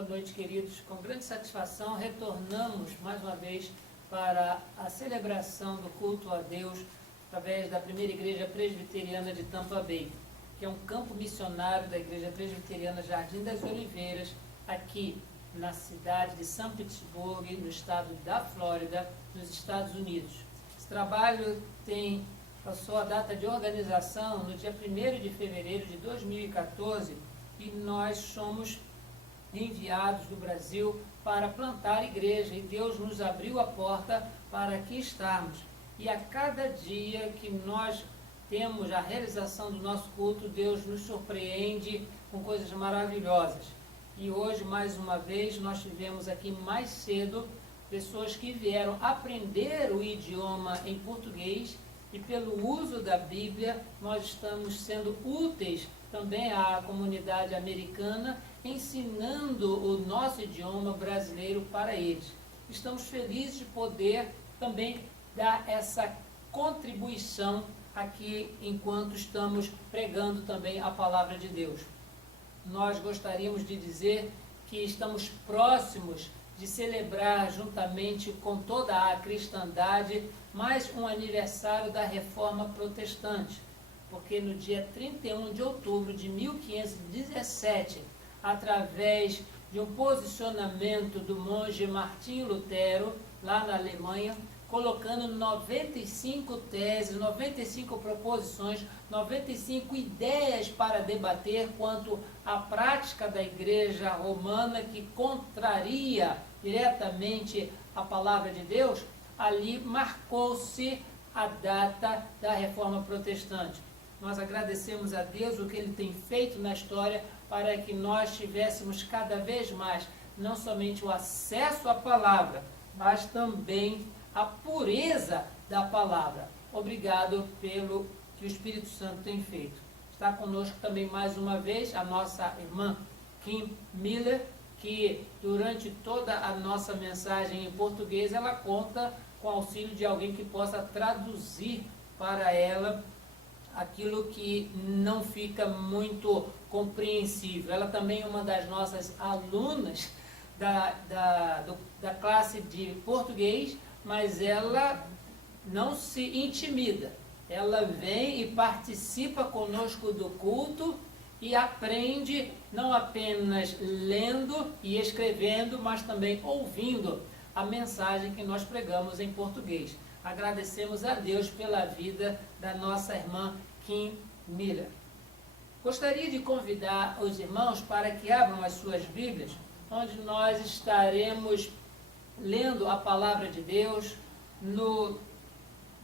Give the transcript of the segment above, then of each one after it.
Boa noite, queridos. Com grande satisfação, retornamos mais uma vez para a celebração do culto a Deus através da primeira igreja presbiteriana de Tampa Bay, que é um campo missionário da igreja presbiteriana Jardim das Oliveiras, aqui na cidade de São Petersburgo, no estado da Flórida, nos Estados Unidos. Esse trabalho passou a data de organização no dia 1º de fevereiro de 2014 e nós somos enviados do Brasil para plantar igreja e Deus nos abriu a porta para aqui estarmos. E a cada dia que nós temos a realização do nosso culto, Deus nos surpreende com coisas maravilhosas. E hoje, mais uma vez, nós tivemos aqui mais cedo pessoas que vieram aprender o idioma em português e pelo uso da Bíblia nós estamos sendo úteis também à comunidade americana, ensinando o nosso idioma brasileiro para eles. Estamos felizes de poder também dar essa contribuição aqui enquanto estamos pregando também a palavra de Deus. Nós gostaríamos de dizer que estamos próximos de celebrar juntamente com toda a cristandade mais um aniversário da Reforma Protestante, porque no dia 31 de outubro de 1517, através de um posicionamento do monge Martinho Lutero, lá na Alemanha, colocando 95 teses, 95 proposições, 95 ideias para debater quanto à prática da Igreja Romana que contraria diretamente a palavra de Deus, ali marcou-se a data da Reforma Protestante. Nós agradecemos a Deus o que Ele tem feito na história para que nós tivéssemos cada vez mais, não somente o acesso à palavra, mas também a pureza da palavra. Obrigado pelo que o Espírito Santo tem feito. Está conosco também mais uma vez a nossa irmã Kim Miller, que durante toda a nossa mensagem em português, ela conta com o auxílio de alguém que possa traduzir para ela aquilo que não fica muito compreensível. Ela também é uma das nossas alunas da classe de português, mas ela não se intimida. Ela vem e participa conosco do culto e aprende não apenas lendo e escrevendo, mas também ouvindo a mensagem que nós pregamos em português. Agradecemos a Deus pela vida da nossa irmã Kim Miller. Gostaria de convidar os irmãos para que abram as suas Bíblias, onde nós estaremos lendo a palavra de Deus no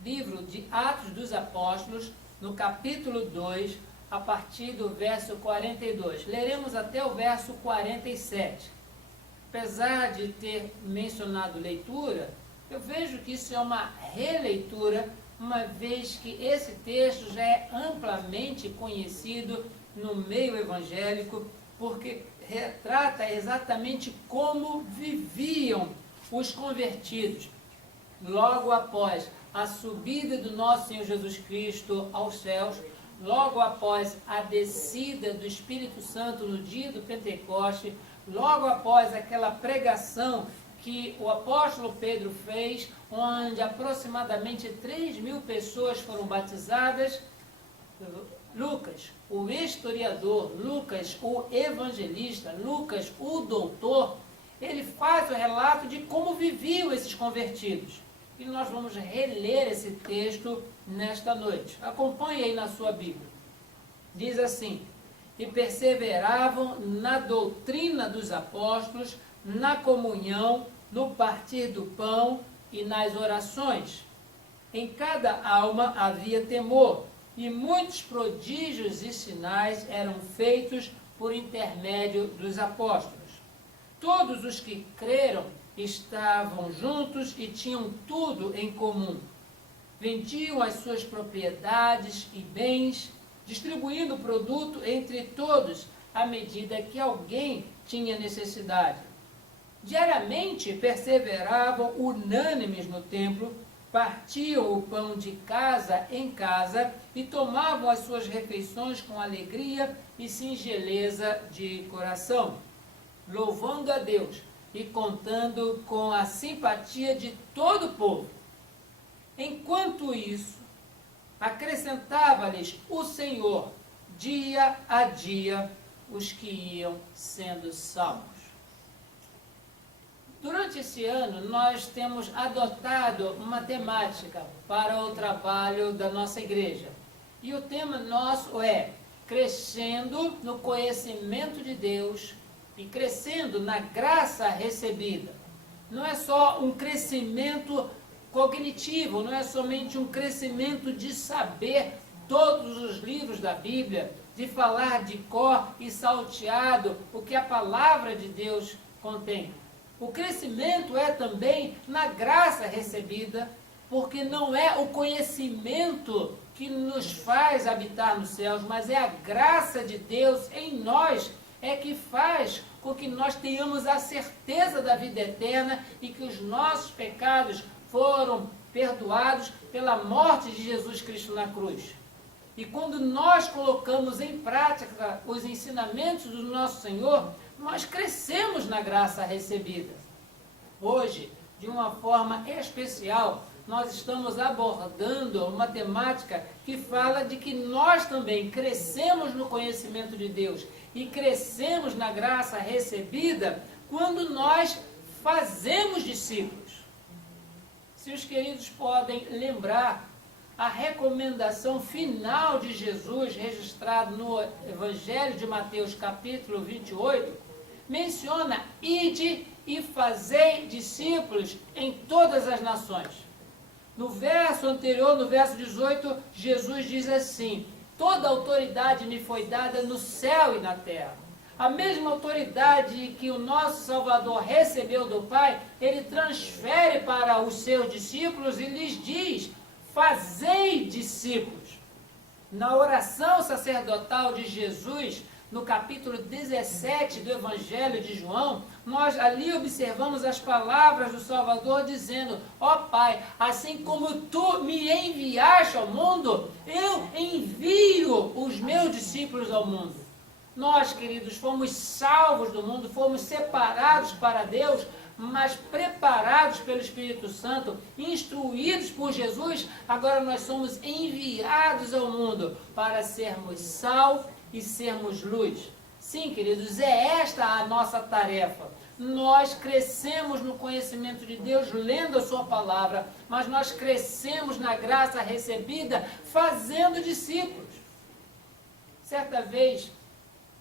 livro de Atos dos Apóstolos, no capítulo 2, a partir do verso 42. Leremos até o verso 47. Apesar de ter mencionado leitura, eu vejo que isso é uma releitura, uma vez que esse texto já é amplamente conhecido no meio evangélico, porque retrata exatamente como viviam os convertidos logo após a subida do nosso Senhor Jesus Cristo aos céus, logo após a descida do Espírito Santo no dia do Pentecoste, logo após aquela pregação que o apóstolo Pedro fez, onde aproximadamente 3.000 pessoas foram batizadas. Lucas, o historiador, Lucas, o evangelista, Lucas, o doutor, ele faz o relato de como viviam esses convertidos. E nós vamos reler esse texto nesta noite. Acompanhe aí na sua Bíblia. Diz assim: e perseveravam na doutrina dos apóstolos, na comunhão, no partir do pão e nas orações. Em cada alma havia temor, e muitos prodígios e sinais eram feitos por intermédio dos apóstolos. Todos os que creram estavam juntos e tinham tudo em comum. Vendiam as suas propriedades e bens, distribuindo o produto entre todos, à medida que alguém tinha necessidade. Diariamente perseveravam unânimes no templo, partiam o pão de casa em casa e tomavam as suas refeições com alegria e singeleza de coração, louvando a Deus e contando com a simpatia de todo o povo. Enquanto isso, acrescentava-lhes o Senhor, dia a dia, os que iam sendo salvos. Durante esse ano, nós temos adotado uma temática para o trabalho da nossa igreja. E o tema nosso é crescendo no conhecimento de Deus e crescendo na graça recebida. Não é só um crescimento cognitivo, não é somente um crescimento de saber todos os livros da Bíblia, de falar de cor e salteado o que a palavra de Deus contém. O crescimento é também na graça recebida, porque não é o conhecimento que nos faz habitar nos céus, mas é a graça de Deus em nós é que faz com que nós tenhamos a certeza da vida eterna e que os nossos pecados foram perdoados pela morte de Jesus Cristo na cruz. E quando nós colocamos em prática os ensinamentos do nosso Senhor, nós crescemos na graça recebida. Hoje, de uma forma especial, nós estamos abordando uma temática que fala de que nós também crescemos no conhecimento de Deus e crescemos na graça recebida quando nós fazemos discípulos. Se os queridos podem lembrar, a recomendação final de Jesus, registrada no Evangelho de Mateus, capítulo 28, menciona: ide e fazei discípulos em todas as nações. No verso anterior, no verso 18, Jesus diz assim: toda autoridade me foi dada no céu e na terra. A mesma autoridade que o nosso Salvador recebeu do Pai, ele transfere para os seus discípulos e lhes diz: fazei discípulos. Na oração sacerdotal de Jesus, no capítulo 17 do Evangelho de João, nós ali observamos as palavras do Salvador dizendo: ó Pai, assim como tu me enviaste ao mundo, eu envio os meus discípulos ao mundo. Nós, queridos, fomos salvos do mundo, fomos separados para Deus, mas preparados pelo Espírito Santo, instruídos por Jesus, agora nós somos enviados ao mundo para sermos sal e sermos luz. Sim, queridos, é esta a nossa tarefa. Nós crescemos no conhecimento de Deus lendo a sua palavra, mas nós crescemos na graça recebida fazendo discípulos. Certa vez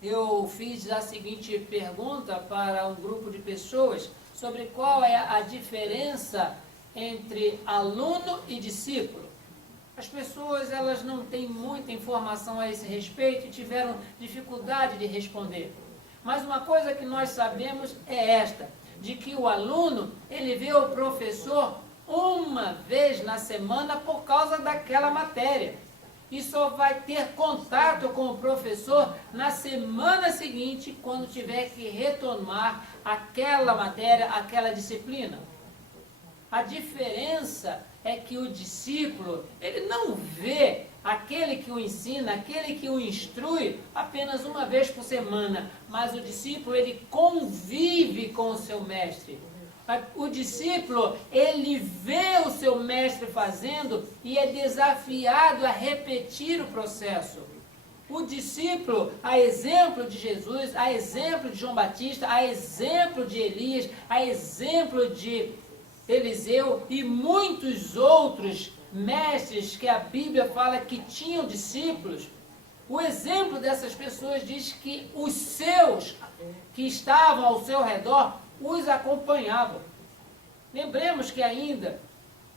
eu fiz a seguinte pergunta para um grupo de pessoas sobre qual é a diferença entre aluno e discípulo. As pessoas, elas não têm muita informação a esse respeito e tiveram dificuldade de responder. Mas uma coisa que nós sabemos é esta, de que o aluno, ele vê o professor uma vez na semana por causa daquela matéria. E só vai ter contato com o professor na semana seguinte, quando tiver que retomar aquela matéria, aquela disciplina. A diferença é que o discípulo, ele não vê aquele que o ensina, aquele que o instrui apenas uma vez por semana, mas o discípulo, ele convive com o seu mestre. O discípulo, ele vê o seu mestre fazendo e é desafiado a repetir o processo. O discípulo, a exemplo de Jesus, a exemplo de João Batista, a exemplo de Elias, a exemplo de Eliseu e muitos outros mestres que a Bíblia fala que tinham discípulos, o exemplo dessas pessoas diz que os seus que estavam ao seu redor os acompanhavam. Lembremos que ainda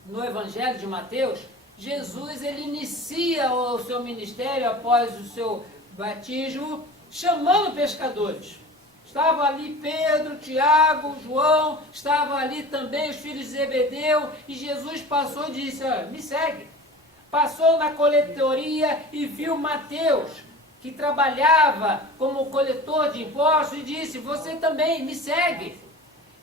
no Evangelho de Mateus, Jesus, ele inicia o seu ministério após o seu batismo, chamando pescadores. Estavam ali Pedro, Tiago, João, estavam ali também os filhos de Zebedeu, e Jesus passou e disse: me segue. Passou na coletoria e viu Mateus, que trabalhava como coletor de impostos, e disse: você também me segue.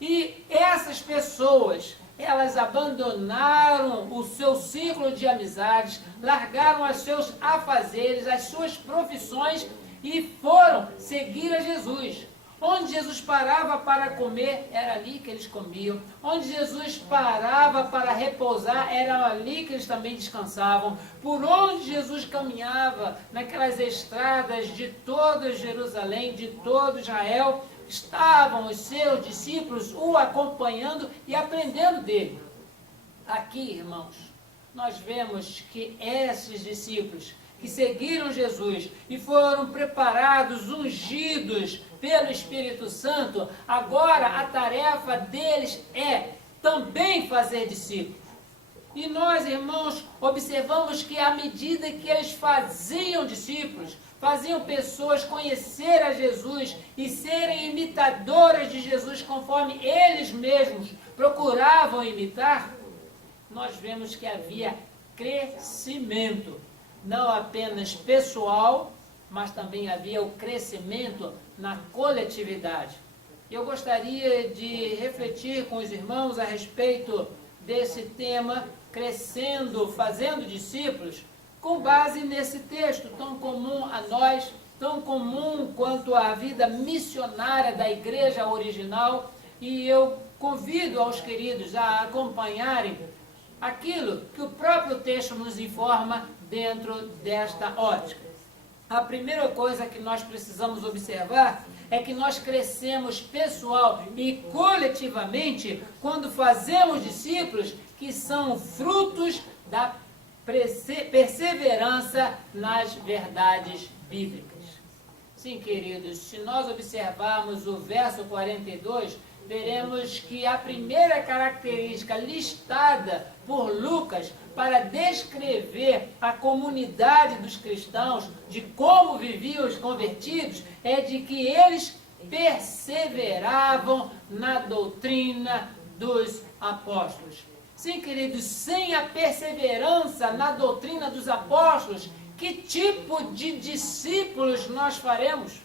E essas pessoas, elas abandonaram o seu círculo de amizades, largaram os seus afazeres, as suas profissões e foram seguir a Jesus. Onde Jesus parava para comer, era ali que eles comiam. Onde Jesus parava para repousar, era ali que eles também descansavam. Por onde Jesus caminhava, naquelas estradas de toda Jerusalém, de todo Israel, estavam os seus discípulos o acompanhando e aprendendo dele. Aqui, irmãos, nós vemos que esses discípulos que seguiram Jesus e foram preparados, ungidos pelo Espírito Santo, agora a tarefa deles é também fazer discípulos. E nós, irmãos, observamos que à medida que eles faziam discípulos, faziam pessoas conhecer a Jesus e serem imitadoras de Jesus conforme eles mesmos procuravam imitar, nós vemos que havia crescimento, não apenas pessoal, mas também havia o crescimento na coletividade. Eu gostaria de refletir com os irmãos a respeito desse tema, crescendo, fazendo discípulos, com base nesse texto tão comum a nós, tão comum quanto a vida missionária da igreja original, e eu convido aos queridos a acompanharem aquilo que o próprio texto nos informa dentro desta ótica. A primeira coisa que nós precisamos observar é que nós crescemos pessoal e coletivamente quando fazemos discípulos que são frutos da perseverança nas verdades bíblicas. Sim, queridos, se nós observarmos o verso 42, veremos que a primeira característica listada por Lucas para descrever a comunidade dos cristãos, de como viviam os convertidos, é de que eles perseveravam na doutrina dos apóstolos. Sim, queridos, sem a perseverança na doutrina dos apóstolos, que tipo de discípulos nós faremos?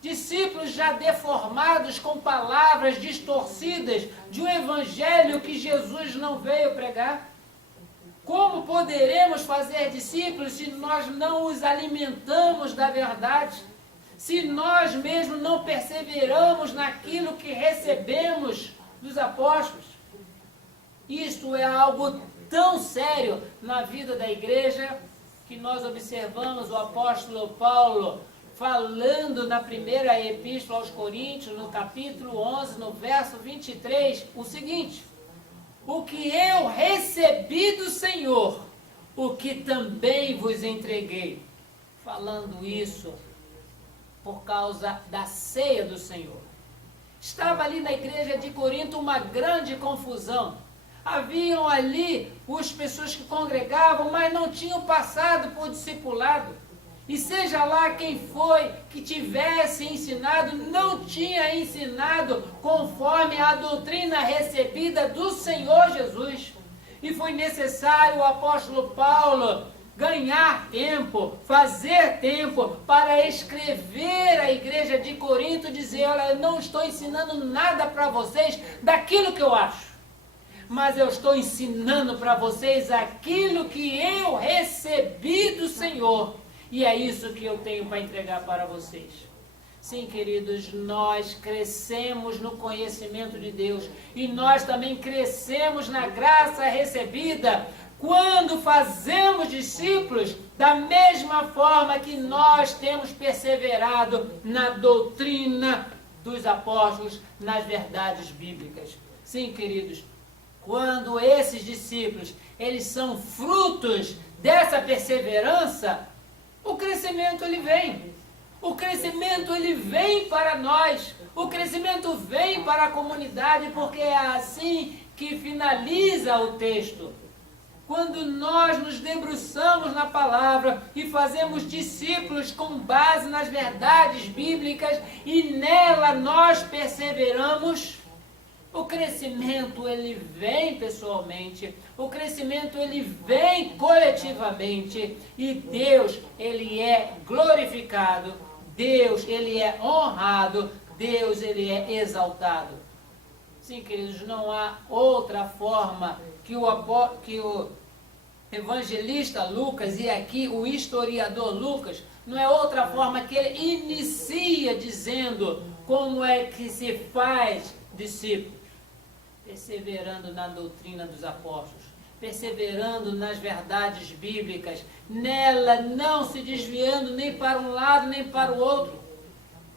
Discípulos já deformados com palavras distorcidas de um evangelho que Jesus não veio pregar? Como poderemos fazer discípulos se nós não os alimentamos da verdade? Se nós mesmos não perseveramos naquilo que recebemos dos apóstolos? Isto é algo tão sério na vida da igreja que nós observamos o apóstolo Paulo falando na primeira epístola aos Coríntios, no capítulo 11, no verso 23, o seguinte: o que eu recebi do Senhor, o que também vos entreguei. Falando isso por causa da ceia do Senhor. Estava ali na igreja de Corinto uma grande confusão. Haviam ali as pessoas que congregavam, mas não tinham passado por discipulado. E seja lá quem foi que tivesse ensinado, não tinha ensinado conforme a doutrina recebida do Senhor Jesus. E foi necessário o apóstolo Paulo ganhar tempo, fazer tempo para escrever à igreja de Corinto, dizer: olha, eu não estou ensinando nada para vocês daquilo que eu acho, mas eu estou ensinando para vocês aquilo que eu recebi do Senhor. E é isso que eu tenho para entregar para vocês. Sim, queridos, nós crescemos no conhecimento de Deus. E nós também crescemos na graça recebida quando fazemos discípulos da mesma forma que nós temos perseverado na doutrina dos apóstolos, nas verdades bíblicas. Sim, queridos, quando esses discípulos, eles são frutos dessa perseverança, o crescimento ele vem. O crescimento ele vem para nós. O crescimento vem para a comunidade, porque é assim que finaliza o texto. Quando nós nos debruçamos na palavra e fazemos discípulos com base nas verdades bíblicas e nela nós perseveramos, o crescimento ele vem pessoalmente, o crescimento ele vem coletivamente e Deus ele é glorificado, Deus ele é honrado, Deus ele é exaltado. Sim, queridos, não há outra forma que o evangelista Lucas e aqui o historiador Lucas, não é outra forma que ele inicia dizendo: Como é que se faz discípulo? Perseverando na doutrina dos apóstolos, perseverando nas verdades bíblicas, nela não se desviando nem para um lado nem para o outro.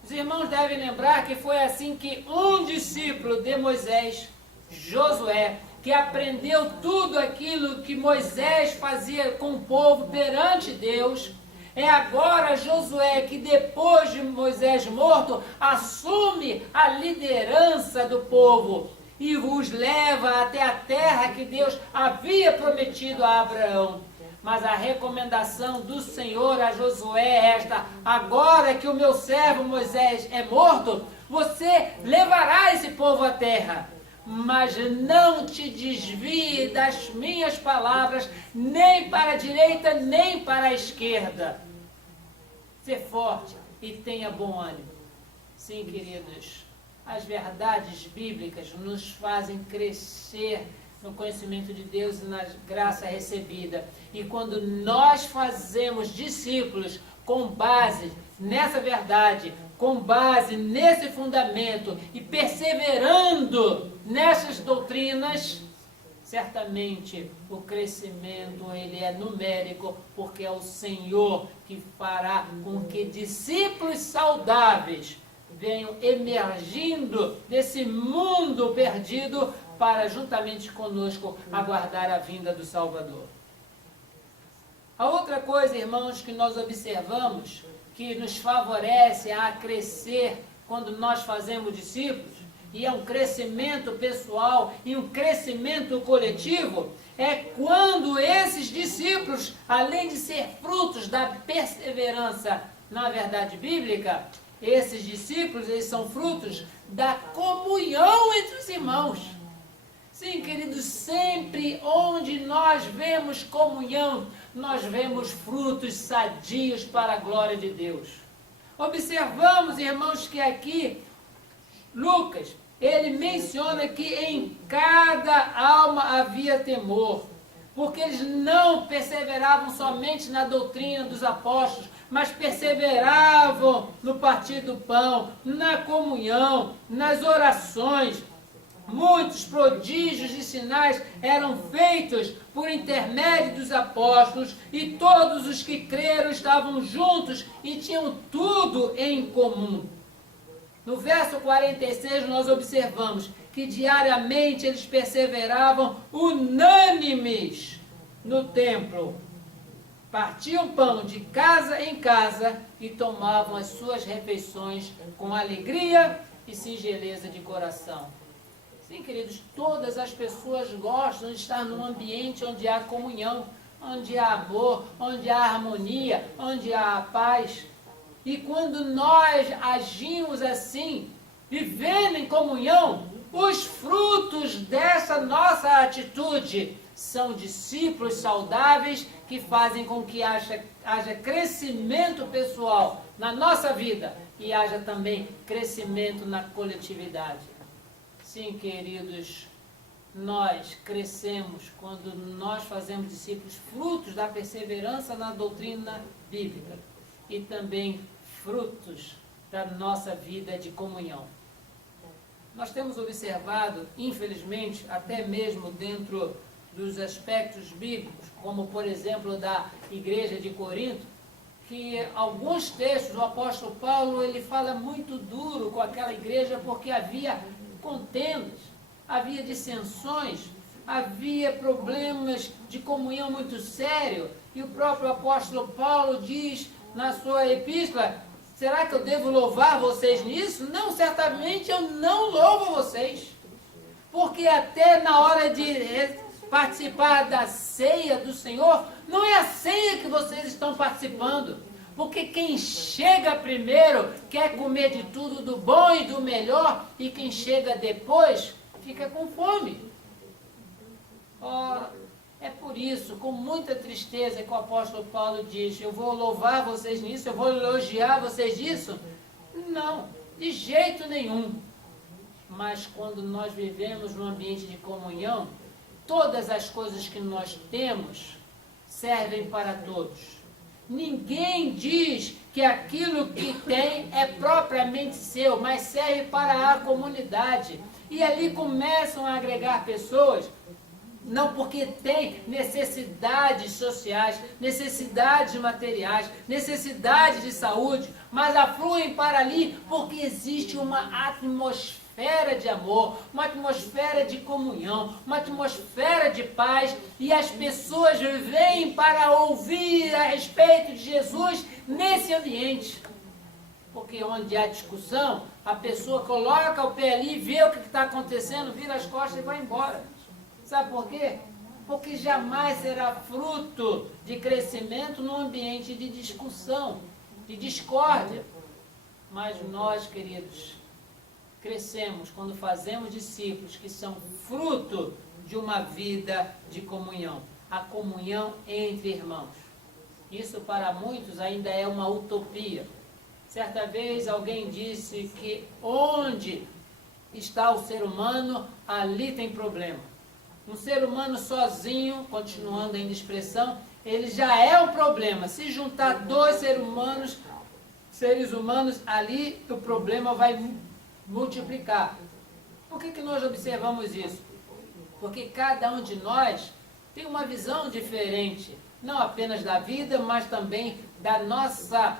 Os irmãos devem lembrar que foi assim que um discípulo de Moisés, Josué, que aprendeu tudo aquilo que Moisés fazia com o povo perante Deus, é agora Josué que, depois de Moisés morto, assume a liderança do povo e os leva até a terra que Deus havia prometido a Abraão. Mas a recomendação do Senhor a Josué é esta: agora que o meu servo Moisés é morto, você levará esse povo à terra, mas não te desvie das minhas palavras, nem para a direita, nem para a esquerda. Ser forte e tenha bom ânimo. Sim, queridos, as verdades bíblicas nos fazem crescer no conhecimento de Deus e na graça recebida. E quando nós fazemos discípulos com base nessa verdade, com base nesse fundamento e perseverando nessas doutrinas, certamente o crescimento ele é numérico, porque é o Senhor que fará com que discípulos saudáveis venham emergindo desse mundo perdido para, juntamente conosco, aguardar a vinda do Salvador. A outra coisa, irmãos, que nós observamos, que nos favorece a crescer quando nós fazemos discípulos, e é um crescimento pessoal e um crescimento coletivo, é quando esses discípulos, além de ser frutos da perseverança na verdade bíblica, esses discípulos, eles são frutos da comunhão entre os irmãos. Sim, queridos, sempre onde nós vemos comunhão, nós vemos frutos sadios para a glória de Deus. Observamos, irmãos, que aqui Lucas, ele menciona que em cada alma havia temor, porque eles não perseveravam somente na doutrina dos apóstolos, mas perseveravam no partir do pão, na comunhão, nas orações. Muitos prodígios e sinais eram feitos por intermédio dos apóstolos, e todos os que creram estavam juntos e tinham tudo em comum. No verso 46 nós observamos que diariamente eles perseveravam unânimes no templo. Partiam pão de casa em casa e tomavam as suas refeições com alegria e singeleza de coração. Sim, queridos, todas as pessoas gostam de estar num ambiente onde há comunhão, onde há amor, onde há harmonia, onde há paz. E quando nós agimos assim, vivendo em comunhão, os frutos dessa nossa atitude são discípulos saudáveis que fazem com que haja crescimento pessoal na nossa vida e haja também crescimento na coletividade. Sim, queridos, nós crescemos quando nós fazemos discípulos frutos da perseverança na doutrina bíblica e também frutos da nossa vida de comunhão. Nós temos observado, infelizmente, até mesmo dentro dos aspectos bíblicos, como por exemplo da igreja de Corinto, que alguns textos do apóstolo Paulo ele fala muito duro com aquela igreja porque havia contendas, havia dissensões, havia problemas de comunhão muito sério, e o próprio apóstolo Paulo diz na sua epístola: será que eu devo louvar vocês nisso? Não, certamente eu não louvo vocês, porque até na hora de participar da ceia do Senhor, não é a ceia que vocês estão participando, porque quem chega primeiro quer comer de tudo do bom e do melhor, e quem chega depois fica com fome. É por isso, com muita tristeza, que o apóstolo Paulo diz: eu vou louvar vocês nisso, eu vou elogiar vocês nisso? Não, de jeito nenhum. Mas quando nós vivemos num ambiente de comunhão, todas as coisas que nós temos servem para todos. Ninguém diz que aquilo que tem é propriamente seu, mas serve para a comunidade. E ali começam a agregar pessoas, não porque tem necessidades sociais, necessidades materiais, necessidades de saúde, mas afluem para ali porque existe uma atmosfera de amor, uma atmosfera de comunhão, uma atmosfera de paz, e as pessoas vêm para ouvir a respeito de Jesus nesse ambiente. Porque onde há discussão, a pessoa coloca o pé ali, vê o que está acontecendo, vira as costas e vai embora. Sabe por quê? Porque jamais será fruto de crescimento num ambiente de discussão, de discórdia. Mas nós, queridos, crescemos quando fazemos discípulos que são fruto de uma vida de comunhão. A comunhão entre irmãos. Isso para muitos ainda é uma utopia. Certa vez alguém disse que onde está o ser humano, ali tem problema. Um ser humano sozinho, continuando ainda a expressão, ele já é um problema. Se juntar dois seres humanos, ali o problema vai multiplicar. Por que nós observamos isso? Porque cada um de nós tem uma visão diferente, não apenas da vida, mas também da nossa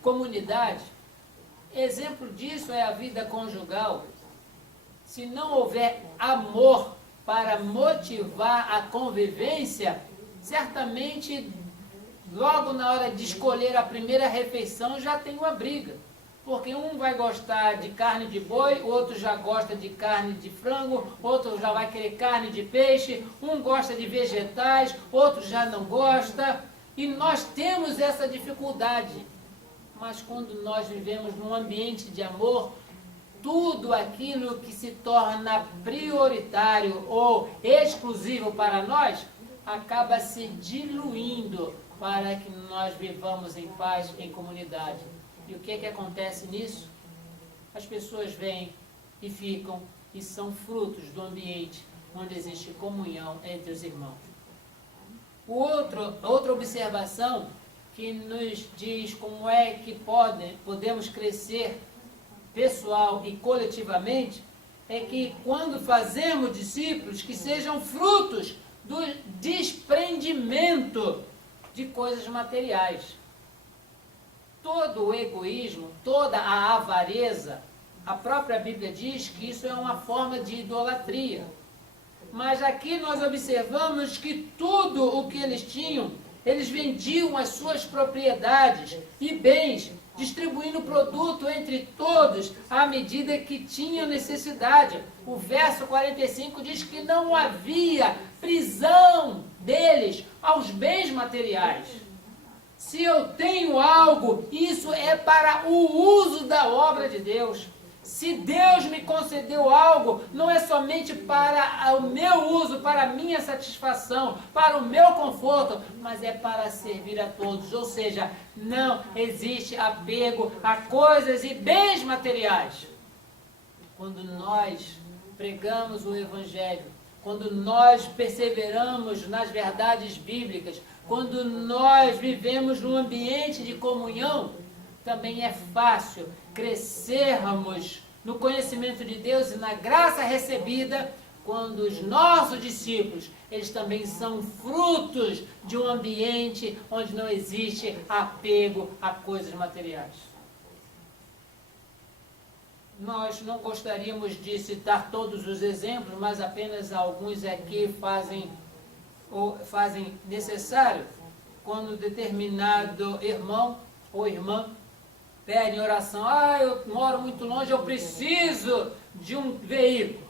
comunidade. Exemplo disso é a vida conjugal. Se não houver amor para motivar a convivência, certamente logo na hora de escolher a primeira refeição já tem uma briga. Porque um vai gostar de carne de boi, outro já gosta de carne de frango, outro já vai querer carne de peixe, um gosta de vegetais, outro já não gosta. E nós temos essa dificuldade. Mas quando nós vivemos num ambiente de amor, tudo aquilo que se torna prioritário ou exclusivo para nós, acaba se diluindo para que nós vivamos em paz, em comunidade. E o que acontece nisso? As pessoas vêm e ficam e são frutos do ambiente onde existe comunhão entre os irmãos. Outra observação que nos diz como é que podemos crescer pessoal e coletivamente, é que quando fazemos discípulos, que sejam frutos do desprendimento de coisas materiais. Todo o egoísmo, toda a avareza, a própria Bíblia diz que isso é uma forma de idolatria. Mas aqui nós observamos que tudo o que eles tinham, eles vendiam as suas propriedades e bens, distribuindo produto entre todos à medida que tinham necessidade. O verso 45 diz que não havia prisão deles aos bens materiais. Se eu tenho algo, isso é para o uso da obra de Deus. Se Deus me concedeu algo, não é somente para o meu uso, para a minha satisfação, para o meu conforto, mas é para servir a todos. Ou seja, não existe apego a coisas e bens materiais. Quando nós pregamos o Evangelho, quando nós perseveramos nas verdades bíblicas, quando nós vivemos num ambiente de comunhão, também é fácil crescermos no conhecimento de Deus e na graça recebida, quando os nossos discípulos, eles também são frutos de um ambiente onde não existe apego a coisas materiais. Nós não gostaríamos de citar todos os exemplos, mas apenas alguns aqui fazem necessário quando determinado irmão ou irmã pede oração. Eu moro muito longe, eu preciso de um veículo.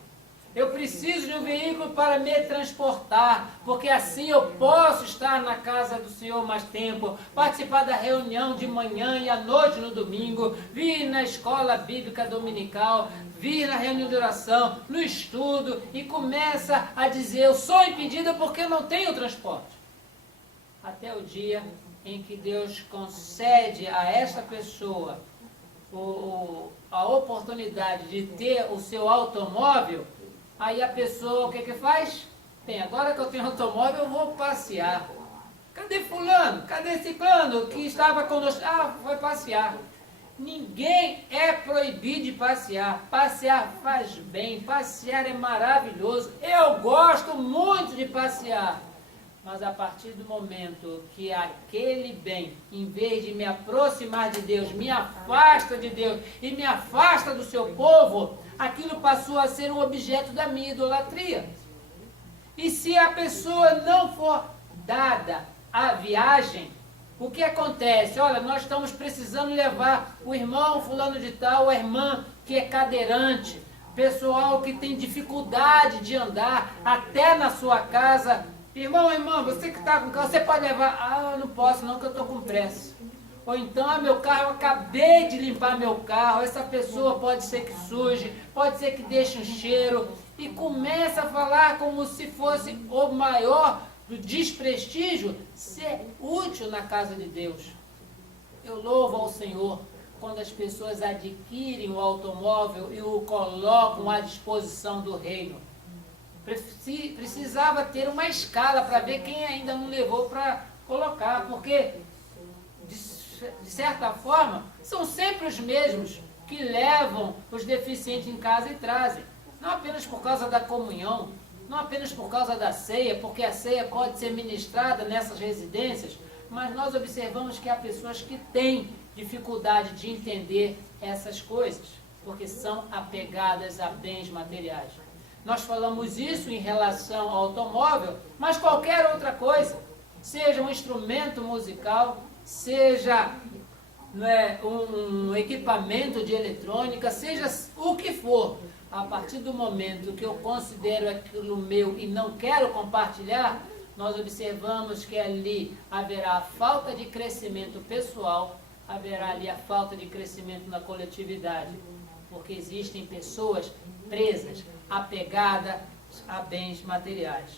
Eu preciso de um veículo para me transportar, porque assim eu posso estar na casa do Senhor mais tempo, participar da reunião de manhã e à noite no domingo, vir na escola bíblica dominical, vir na reunião de oração, no estudo, e começa a dizer: eu sou impedida porque não tenho transporte. Até o dia em que Deus concede a esta pessoa a oportunidade de ter o seu automóvel, aí a pessoa o que faz? Bem, agora que eu tenho automóvel eu vou passear. Cadê fulano? Cadê ciclano que estava conosco? Ah, foi passear. Ninguém é proibido de passear. Passear faz bem, passear é maravilhoso. Eu gosto muito de passear. Mas a partir do momento que aquele bem, em vez de me aproximar de Deus, me afasta de Deus e me afasta do seu povo, aquilo passou a ser um objeto da minha idolatria. E se a pessoa não for dada à viagem, o que acontece? Olha, nós estamos precisando levar o irmão fulano de tal, a irmã que é cadeirante, pessoal que tem dificuldade de andar até na sua casa. Irmão, irmã, você que está com carro, você pode levar? Ah, eu não posso não, que eu estou com pressa. Ou então, meu carro, eu acabei de limpar meu carro, essa pessoa pode ser que suje, pode ser que deixe um cheiro, e começa a falar como se fosse o maior do desprestígio ser útil na casa de Deus. Eu louvo ao Senhor quando as pessoas adquirem o automóvel e o colocam à disposição do reino. Precisava ter uma escala para ver quem ainda não levou para colocar, porque, de certa forma, são sempre os mesmos que levam os deficientes em casa e trazem. Não apenas por causa da comunhão, não apenas por causa da ceia, porque a ceia pode ser ministrada nessas residências, mas nós observamos que há pessoas que têm dificuldade de entender essas coisas, porque são apegadas a bens materiais. Nós falamos isso em relação ao automóvel, mas qualquer outra coisa, seja um instrumento musical, seja um equipamento de eletrônica, seja o que for, a partir do momento que eu considero aquilo meu e não quero compartilhar, nós observamos que ali haverá a falta de crescimento pessoal, haverá ali a falta de crescimento na coletividade, porque existem pessoas presas, apegadas a bens materiais.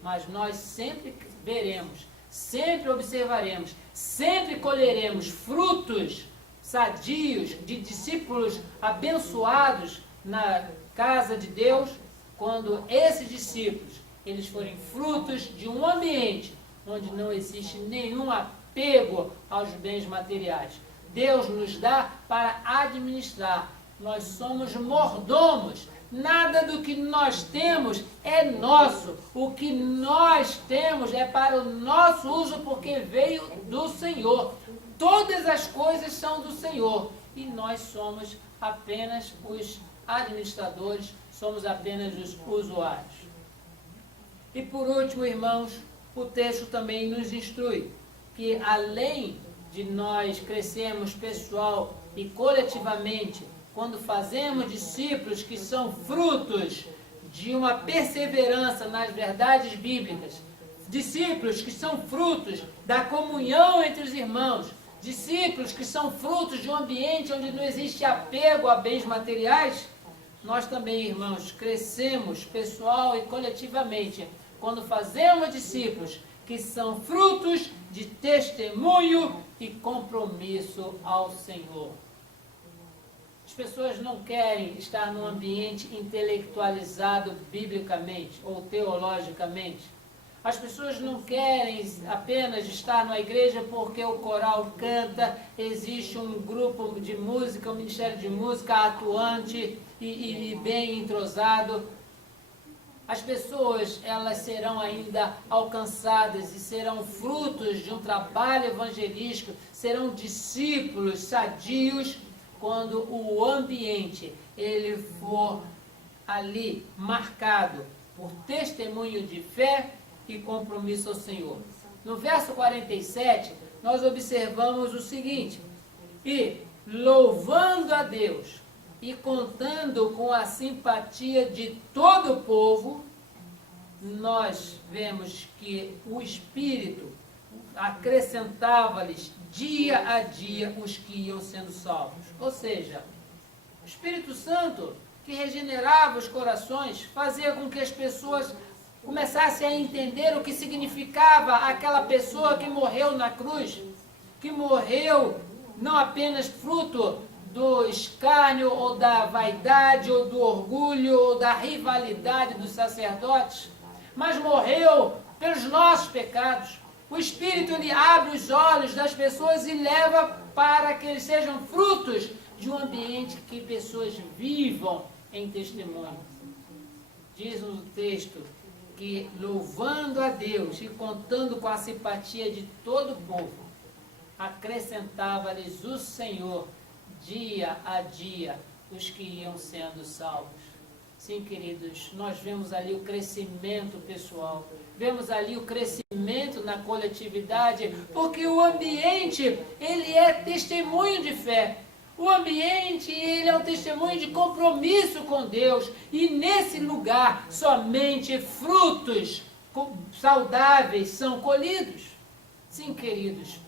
Mas nós sempre veremos, sempre observaremos, sempre colheremos frutos sadios de discípulos abençoados na casa de Deus, quando esses discípulos eles forem frutos de um ambiente onde não existe nenhum apego aos bens materiais. Deus nos dá para administrar. Nós somos mordomos. Nada do que nós temos é nosso. O que nós temos é para o nosso uso, porque veio do Senhor. Todas as coisas são do Senhor. E nós somos apenas os administradores, somos apenas os usuários. E por último, irmãos, o texto também nos instrui que além de nós crescermos pessoal e coletivamente, quando fazemos discípulos que são frutos de uma perseverança nas verdades bíblicas, discípulos que são frutos da comunhão entre os irmãos, discípulos que são frutos de um ambiente onde não existe apego a bens materiais, nós também, irmãos, crescemos pessoal e coletivamente quando fazemos discípulos que são frutos de testemunho e compromisso ao Senhor. As pessoas não querem estar num ambiente intelectualizado biblicamente ou teologicamente. As pessoas não querem apenas estar na igreja porque o coral canta, existe um grupo de música, um ministério de música atuante e bem entrosado. As pessoas, elas serão ainda alcançadas e serão frutos de um trabalho evangelístico, serão discípulos sadios quando o ambiente ele for ali marcado por testemunho de fé e compromisso ao Senhor. No verso 47, nós observamos o seguinte: e louvando a Deus e contando com a simpatia de todo o povo, nós vemos que o Espírito acrescentava-lhes dia a dia os que iam sendo salvos. Ou seja, o Espírito Santo, que regenerava os corações, fazia com que as pessoas começassem a entender o que significava aquela pessoa que morreu na cruz, que morreu não apenas fruto do escárnio, ou da vaidade, ou do orgulho, ou da rivalidade dos sacerdotes, mas morreu pelos nossos pecados. O Espírito, ele abre os olhos das pessoas e leva para que eles sejam frutos de um ambiente que pessoas vivam em testemunho. Diz-nos o texto que, louvando a Deus e contando com a simpatia de todo o povo, acrescentava-lhes o Senhor, dia a dia, os que iam sendo salvos. Sim, queridos, nós vemos ali o crescimento pessoal, vemos ali o crescimento na coletividade, porque o ambiente, ele é testemunho de fé. O ambiente, ele é um testemunho de compromisso com Deus. E nesse lugar, somente frutos saudáveis são colhidos. Sim, queridos,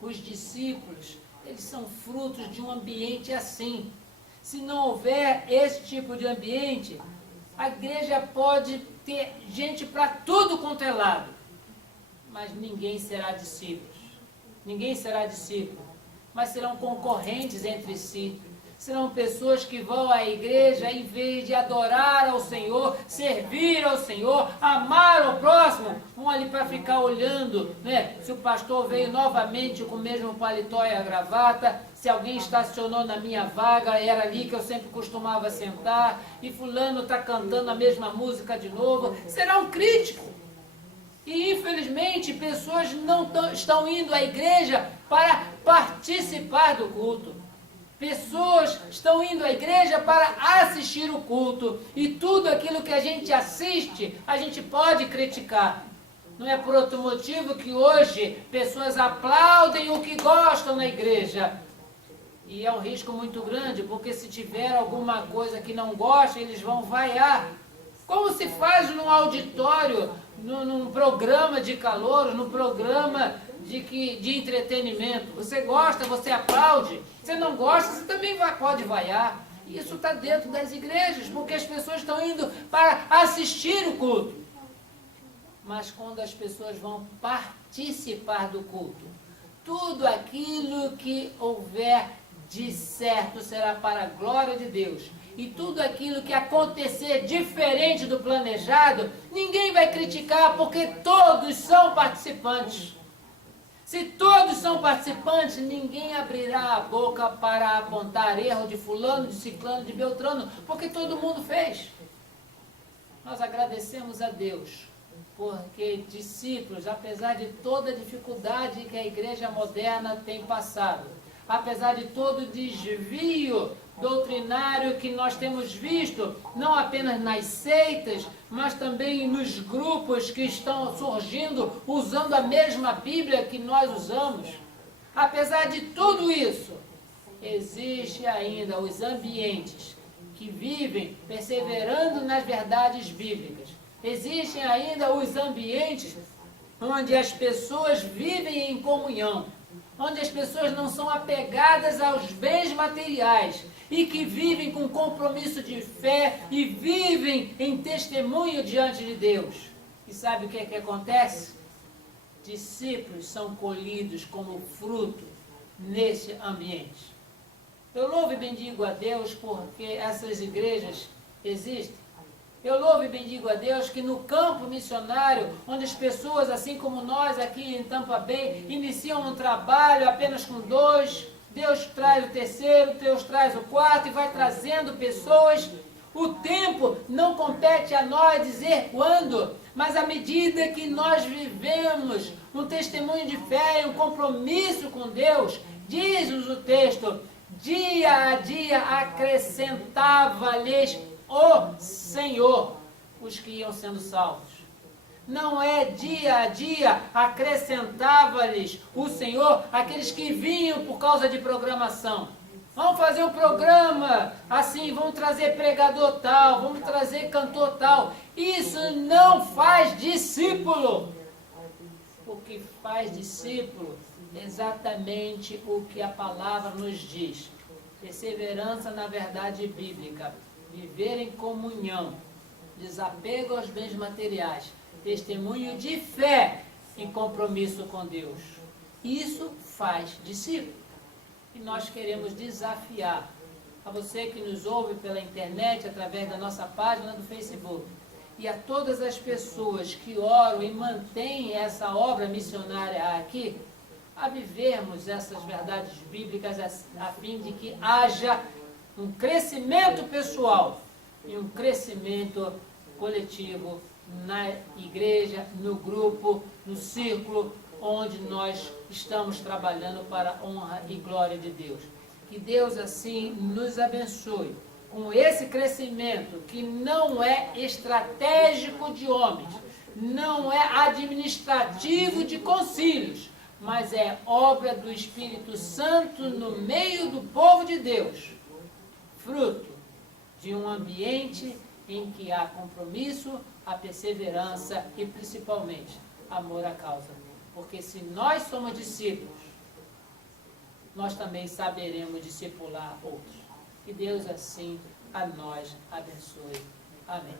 os discípulos, eles são frutos de um ambiente assim. Se não houver esse tipo de ambiente, a igreja pode ter gente para tudo quanto é lado, mas ninguém será discípulo. Ninguém será discípulo, mas serão concorrentes entre si. Serão pessoas que vão à igreja em vez de adorar ao Senhor, servir ao Senhor, amar ao próximo, vão ali para ficar olhando, né? Se o pastor veio novamente com o mesmo paletó e a gravata, se alguém estacionou na minha vaga, era ali que eu sempre costumava sentar, e fulano está cantando a mesma música de novo, será um crítico. E infelizmente pessoas não estão indo à igreja para participar do culto. Pessoas estão indo à igreja para assistir o culto. E tudo aquilo que a gente assiste, a gente pode criticar. Não é por outro motivo que hoje pessoas aplaudem o que gostam na igreja. E é um risco muito grande, porque se tiver alguma coisa que não gosta, eles vão vaiar. Como se faz num auditório, num programa de calor, num programa de entretenimento. Você gosta, você aplaude. Você não gosta, você também pode vaiar. Isso está dentro das igrejas, porque as pessoas estão indo para assistir o culto. Mas quando as pessoas vão participar do culto, tudo aquilo que houver de certo será para a glória de Deus. E tudo aquilo que acontecer diferente do planejado, ninguém vai criticar, porque todos são participantes. Se todos são participantes, ninguém abrirá a boca para apontar erro de fulano, de ciclano, de beltrano, porque todo mundo fez. Nós agradecemos a Deus, porque discípulos, apesar de toda a dificuldade que a igreja moderna tem passado, apesar de todo o desvio doutrinário que nós temos visto, não apenas nas seitas, mas também nos grupos que estão surgindo usando a mesma Bíblia que nós usamos. Apesar de tudo isso, existe ainda os ambientes que vivem perseverando nas verdades bíblicas. Existem ainda os ambientes onde as pessoas vivem em comunhão, onde as pessoas não são apegadas aos bens materiais e que vivem com compromisso de fé e vivem em testemunho diante de Deus. E sabe o que é que acontece? Discípulos são colhidos como fruto nesse ambiente. Eu louvo e bendigo a Deus porque essas igrejas existem. Eu louvo e bendigo a Deus que no campo missionário, onde as pessoas, assim como nós aqui em Tampa Bay, iniciam um trabalho apenas com 2, Deus traz o terceiro, Deus traz o quarto e vai trazendo pessoas. O tempo não compete a nós dizer quando, mas à medida que nós vivemos um testemunho de fé e um compromisso com Deus, diz-nos o texto, dia a dia acrescentava-lhes o Senhor os que iam sendo salvos. Não é dia a dia acrescentava-lhes o Senhor aqueles que vinham por causa de programação. Vamos fazer um programa assim, vamos trazer pregador tal, vamos trazer cantor tal. Isso não faz discípulo. O que faz discípulo é exatamente o que a palavra nos diz. Perseverança na verdade bíblica, viver em comunhão, desapego aos bens materiais, testemunho de fé e compromisso com Deus. Isso faz discípulo. E nós queremos desafiar a você que nos ouve pela internet, através da nossa página do Facebook, e a todas as pessoas que oram e mantêm essa obra missionária aqui, a vivermos essas verdades bíblicas a fim de que haja um crescimento pessoal e um crescimento coletivo na igreja, no grupo, no círculo, onde nós estamos trabalhando para a honra e glória de Deus. Que Deus assim nos abençoe com esse crescimento que não é estratégico de homens, não é administrativo de concílios, mas é obra do Espírito Santo no meio do povo de Deus, fruto de um ambiente em que há compromisso, a perseverança e principalmente amor à causa. Porque se nós somos discípulos, nós também saberemos discipular outros. Que Deus assim a nós abençoe. Amém.